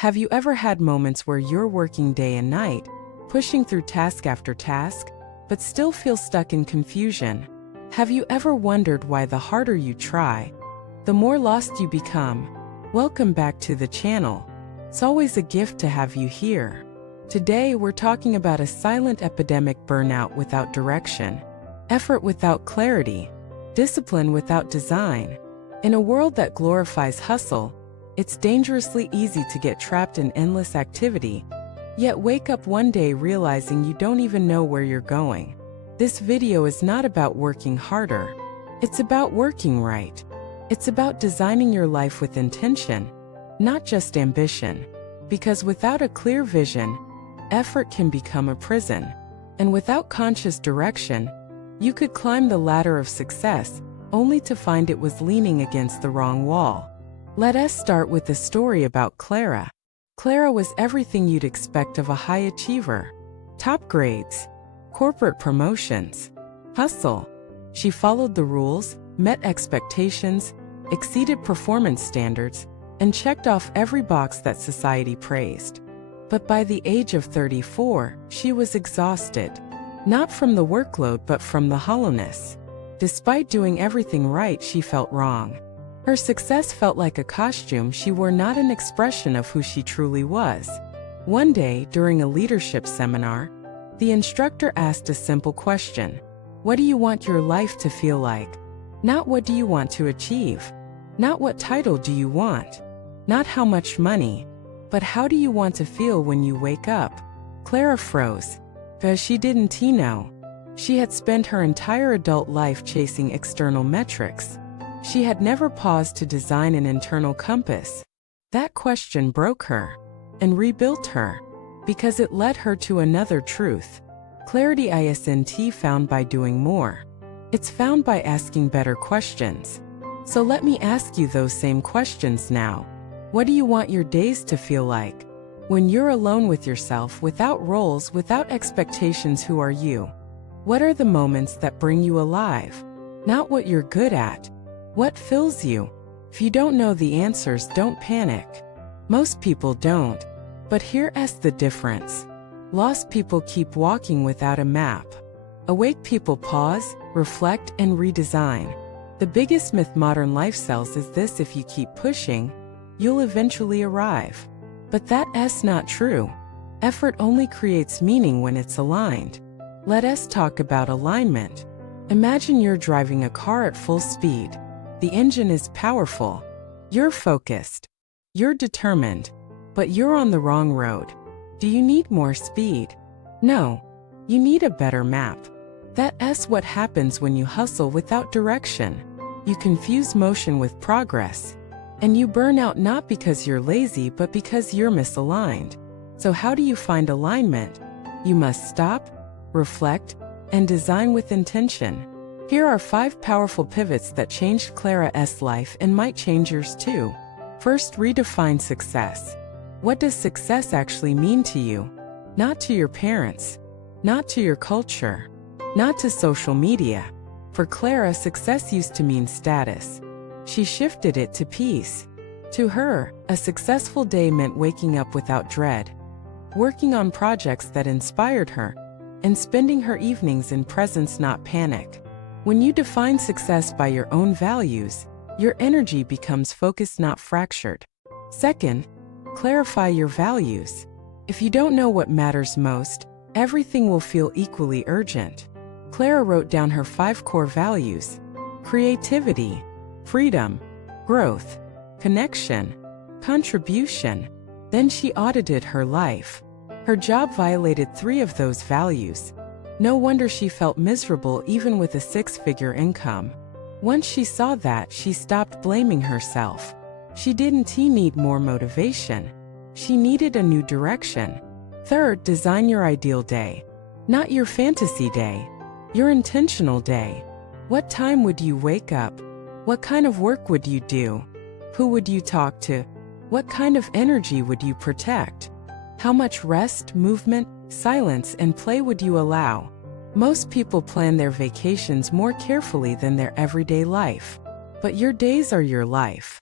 Have you ever had moments where you're working day and night, pushing through task after task, but still feel stuck in confusion? Have you ever wondered why the harder you try, the more lost you become? Welcome back to the channel. It's always a gift to have you here. Today we're talking about a silent epidemic: burnout without direction, effort without clarity, discipline without design. In a world that glorifies hustle, it's dangerously easy to get trapped in endless activity, yet wake up one day realizing you don't even know where you're going. This video is not about working harder. It's about working right. It's about designing your life with intention, not just ambition. Because without a clear vision, effort can become a prison. And without conscious direction, you could climb the ladder of success, only to find it was leaning against the wrong wall. Let us start with a story about Clara. Clara was everything you'd expect of a high achiever. Top grades, corporate promotions, hustle. She followed the rules, met expectations, exceeded performance standards, and checked off every box that society praised. But by the age of 34, she was exhausted. Not from the workload but from the hollowness. Despite doing everything right, she felt wrong. Her success felt like a costume she wore, not an expression of who she truly was. One day, during a leadership seminar, the instructor asked a simple question. What do you want your life to feel like? Not what do you want to achieve? Not what title do you want? Not how much money? But how do you want to feel when you wake up? Clara froze, because she didn't know. She had spent her entire adult life chasing external metrics. She had never paused to design an internal compass. That question broke her and rebuilt her, because it led her to another truth. Clarity isn't found by doing more. It's found by asking better questions. So let me ask you those same questions now. What do you want your days to feel like? When you're alone with yourself, without roles, without expectations, who are you? What are the moments that bring you alive? Not what you're good at. What fills you? If you don't know the answers, don't panic. Most people don't. But here's the difference. Lost people keep walking without a map. Awake people pause, reflect, and redesign. The biggest myth modern life sells is this: if you keep pushing, you'll eventually arrive. But that's not true. Effort only creates meaning when it's aligned. Let us talk about alignment. Imagine you're driving a car at full speed. The engine is powerful. You're focused. You're determined. But you're on the wrong road. Do you need more speed? No. You need a better map. That's what happens when you hustle without direction. You confuse motion with progress. And you burn out, not because you're lazy but because you're misaligned. So how do you find alignment? You must stop, reflect, and design with intention. Here are 5 powerful pivots that changed Clara's life and might change yours too. First, redefine success. What does success actually mean to you? Not to your parents, not to your culture, not to social media. For Clara, success used to mean status. She shifted it to peace. To her, a successful day meant waking up without dread, working on projects that inspired her, and spending her evenings in presence, not panic. When you define success by your own values, your energy becomes focused, not fractured. Second, clarify your values. If you don't know what matters most, everything will feel equally urgent. Clara wrote down her 5 core values: creativity, freedom, growth, connection, contribution. Then she audited her life. Her job violated 3 of those values. No wonder she felt miserable even with a 6-figure income. Once she saw that, she stopped blaming herself. She didn't need more motivation. She needed a new direction. Third, design your ideal day. Not your fantasy day, your intentional day. What time would you wake up? What kind of work would you do? Who would you talk to? What kind of energy would you protect? How much rest, movement, silence, and play would you allow? Most people plan their vacations more carefully than their everyday life. But your days are your life.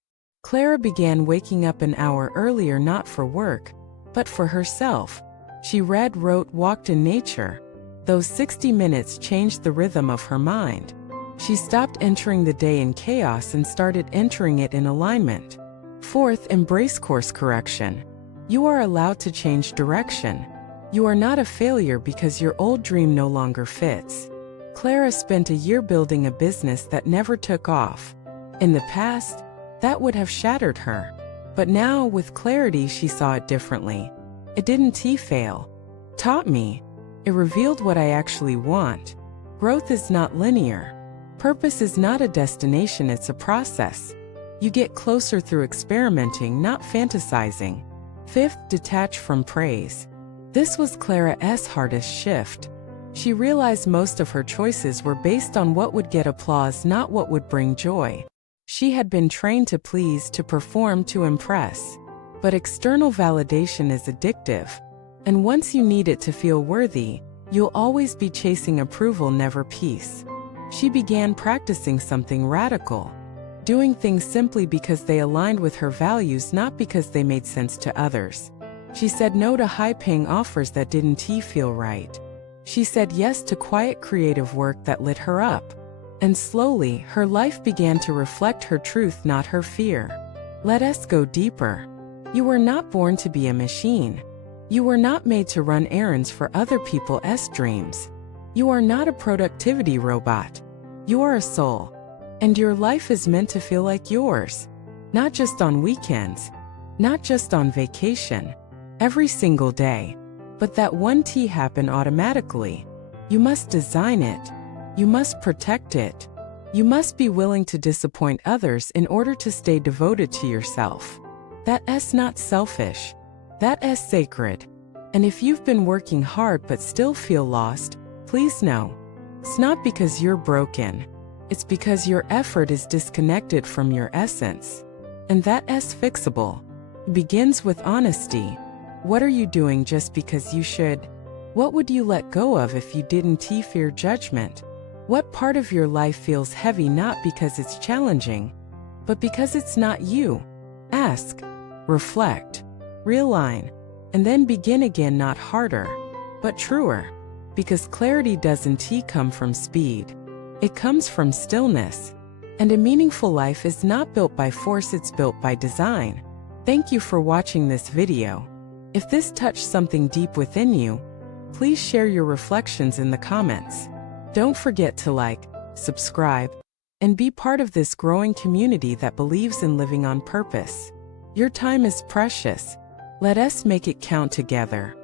Clara began waking up an hour earlier, not for work, but for herself. She read, wrote, walked in nature. Those 60 minutes changed the rhythm of her mind. She stopped entering the day in chaos and started entering it in alignment. Fourth, embrace course correction. You are allowed to change direction. You are not a failure because your old dream no longer fits. Clara spent a year building a business that never took off. In the past, that would have shattered her. But now, with clarity, she saw it differently. It didn't fail. Taught me. It revealed what I actually want. Growth is not linear. Purpose is not a destination, it's a process. You get closer through experimenting, not fantasizing. Fifth, detach from praise. This was Clara's hardest shift. She realized most of her choices were based on what would get applause, not what would bring joy. She had been trained to please, to perform, to impress. But external validation is addictive. And once you need it to feel worthy, you'll always be chasing approval, never peace. She began practicing something radical. Doing things simply because they aligned with her values, not because they made sense to others. She said no to high-paying offers that didn't feel right. She said yes to quiet creative work that lit her up. And slowly, her life began to reflect her truth, not her fear. Let us go deeper. You were not born to be a machine. You were not made to run errands for other people's dreams. You are not a productivity robot. You are a soul. And your life is meant to feel like yours. Not just on weekends. Not just on vacation. Every single day. But that one happen automatically. You must design it. You must protect it. You must be willing to disappoint others in order to stay devoted to yourself. That's not selfish. That's sacred. And if you've been working hard but still feel lost, please know. It's not because you're broken. It's because your effort is disconnected from your essence. And that's fixable. It begins with honesty. What are you doing just because you should? What would you let go of if you didn't fear judgment? What part of your life feels heavy, not because it's challenging, but because it's not you? Ask, reflect, realign, and then begin again, not harder, but truer. Because clarity doesn't come from speed. It comes from stillness. And a meaningful life is not built by force, it's built by design. Thank you for watching this video. If this touched something deep within you, please share your reflections in the comments. Don't forget to like, subscribe, and be part of this growing community that believes in living on purpose. Your time is precious. Let us make it count together.